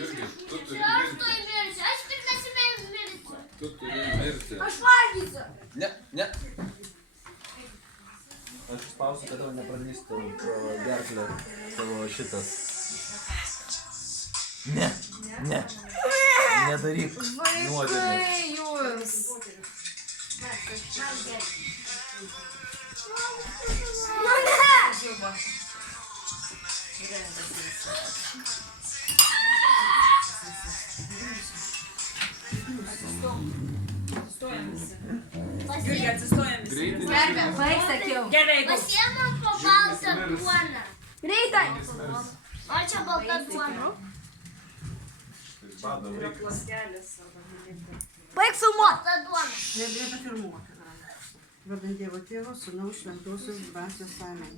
Jurgi, tu turi Aš mirti. tuoj mirsiu, aš pirmiausia mirsiu. Tu turi mirti. Aš valgysiu. Ne. Aš spausiu, kad tau nepradystų pro gerklę savo šitas. Ne. Nedaryk nuodėmės. Vaikai jūs. Mane! Atsistojam visi. Jurgi, Pasiemam atsistojam visi. Greitai. Gerbė, Baig, sakiau. gerai, go. po baltą duoną. Greitai. O čia balta duona. Bado Yra vaikas. plaskelis arba nereikia. Baig filmuot. Balta duona. Nebėra filmuoti. Vardant Dievo Tėvo, Sūnaus, Šventosios Dvasios amen.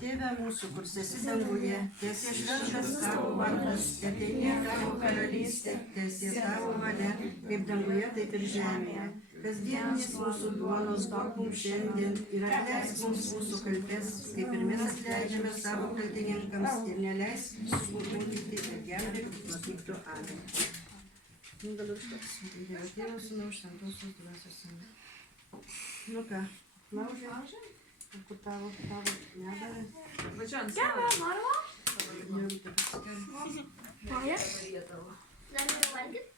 Tėve mūsų, kur esi danguje, teesie šventas tavo vardas, teateinie tavo karalystė, teesie tavo valia, kaip danguje, taip ir žemėje. Kasdienis mūsų duonos duok mums šiandien ir atleisk mums mūsų kaltes, kaip ir mes atleidžiame savo kaltininkams ir neleisk mūsų užmūdyti ir gelbėk nuo pikto amen. Dabar štoks. Dievo Tėvo, Sūnaus, Šventosios Dvasios amen. Nu ką, laužė? Kur tavo nedarė? Važiuojam, stalo. Dar noriu valgyti?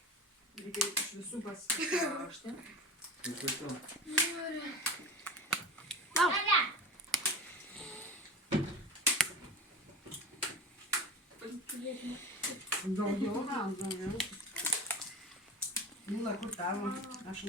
Reikia iš visų pasitikti. Ale. Daugiau. Nula, kur tavo? Aš